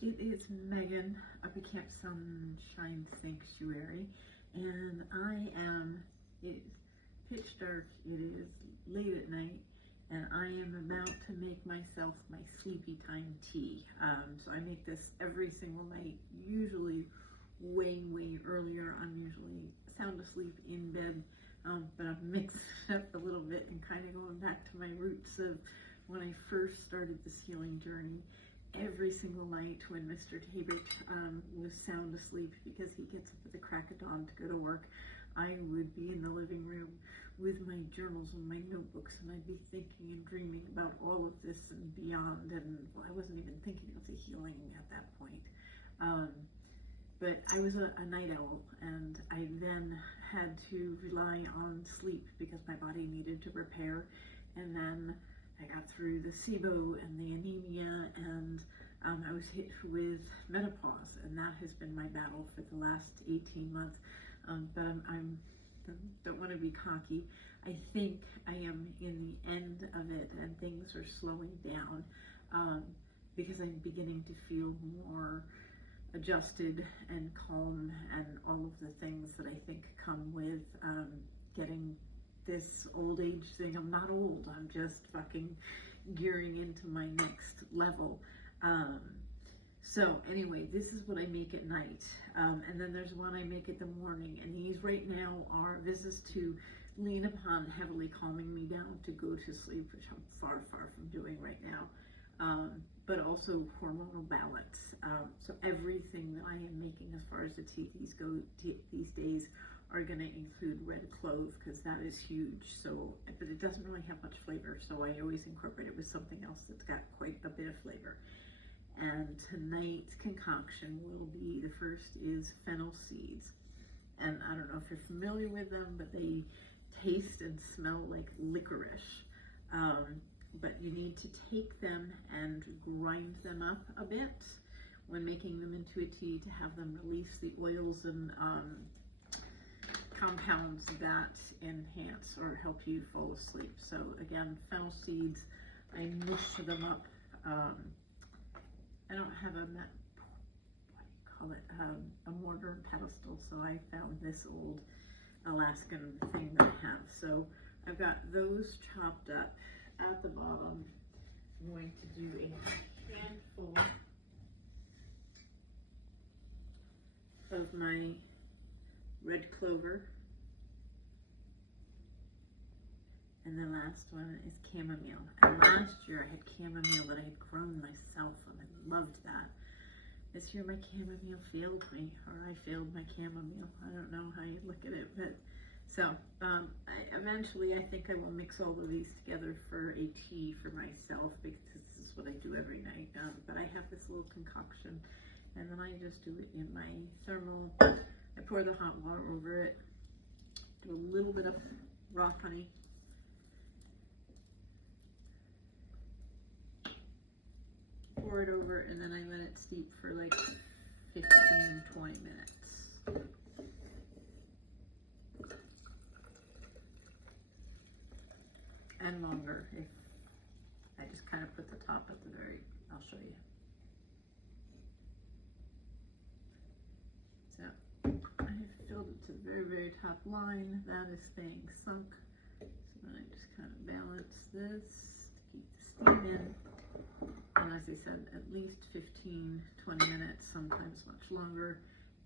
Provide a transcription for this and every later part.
It is Megan up at Camp Sunshine Sanctuary, and it's pitch dark, it is late at night, and I am about to make myself my sleepy time tea. So I make this every single night, usually way earlier. I'm usually sound asleep in bed, but I've mixed it up a little bit and kind of going back to my roots of when I first started this healing journey. Every single night when Mr. Tabert was sound asleep, because he gets up at the crack of dawn to go to work, I would be in the living room with my journals and my notebooks, and I'd be thinking and dreaming about all of this and beyond, and I wasn't even thinking of the healing at that point. But I was a night owl, and I then had to rely on sleep because my body needed to repair, and then I got through the SIBO and the anemia, and I was hit with menopause, and that has been my battle for the last 18 months. But I don't want to be cocky. I think I am in the end of it, and things are slowing down because I'm beginning to feel more adjusted and calm, and all of the things that I think come with getting this old age thing. I'm not old, I'm just fucking gearing into my next level. So anyway, this is what I make at night, and then there's one I make in the morning, and these right now are visits to lean upon heavily calming me down to go to sleep, which I'm far from doing right now, but also hormonal balance. So everything that I am making as far as the teas go these days are going to include red clove, because that is huge. So, but it doesn't really have much flavor, so I always incorporate it with something else that's got quite a bit of flavor. And tonight's concoction will be, the first is fennel seeds, and I don't know if you're familiar with them, but they taste and smell like licorice. But you need to take them and grind them up a bit when making them into a tea to have them release the oils and compounds that enhance or help you fall asleep. So again, fennel seeds, I mush them up. I don't have a mortar and pestle, so I found this old Alaskan thing that I have. So I've got those chopped up. At the bottom, I'm going to do a handful of my red clover, and the last one is chamomile. And last year I had chamomile that I had grown myself, and I loved that. This year my chamomile failed me, or I failed my chamomile. I don't know how you look at it, but so eventually I think I will mix all of these together for a tea for myself, because this is what I do every night. But I have this little concoction, and then I just do it in my thermal. I pour the hot water over it, do a little bit of raw honey, pour it over, and then I let it steep for like 15-20 minutes. And longer, if I just kind of put the top at the very, I'll show you. So I have filled it to the very top line. That is staying sunk. So then I just kind of balance this to keep the steam in. And as I said, at least 15-20 minutes, sometimes much longer.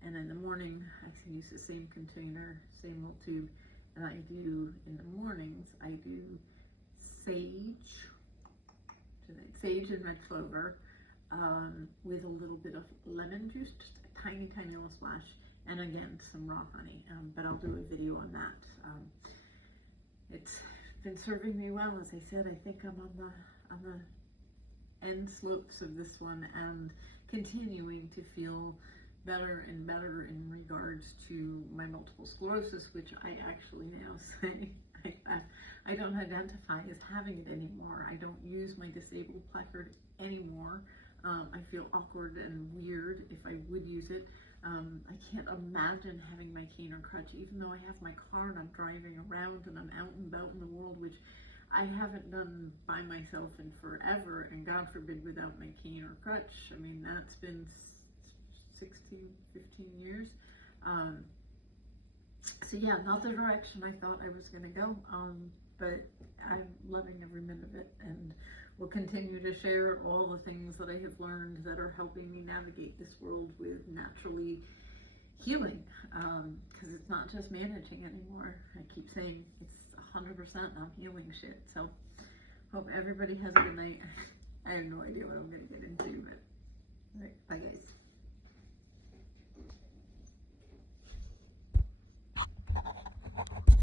And in the morning, I can use the same container, same little tube. And I do, in the mornings, I do sage and red clover with a little bit of lemon juice, just a tiny little splash, and again some raw honey. But I'll do a video on that. It's been serving me well. As I said, I think I'm on the end slopes of this one, and continuing to feel better and better in regards to my multiple sclerosis, which I actually now say I don't identify as having it anymore. I don't use my disabled placard anymore. I feel awkward and weird if I would use it. I can't imagine having my cane or crutch, even though I have my car and I'm driving around and I'm out and about in the world, which I haven't done by myself in forever, and God forbid without my cane or crutch. I mean, that's been 16, 15 years. So yeah, not the direction I thought I was going to go, but I'm loving every minute of it, and will continue to share all the things that I have learned that are helping me navigate this world with naturally healing, because it's not just managing anymore. I keep saying it's 100% I'm healing shit. So hope everybody has a good night. I have no idea what I'm going to get into, but all right, bye guys.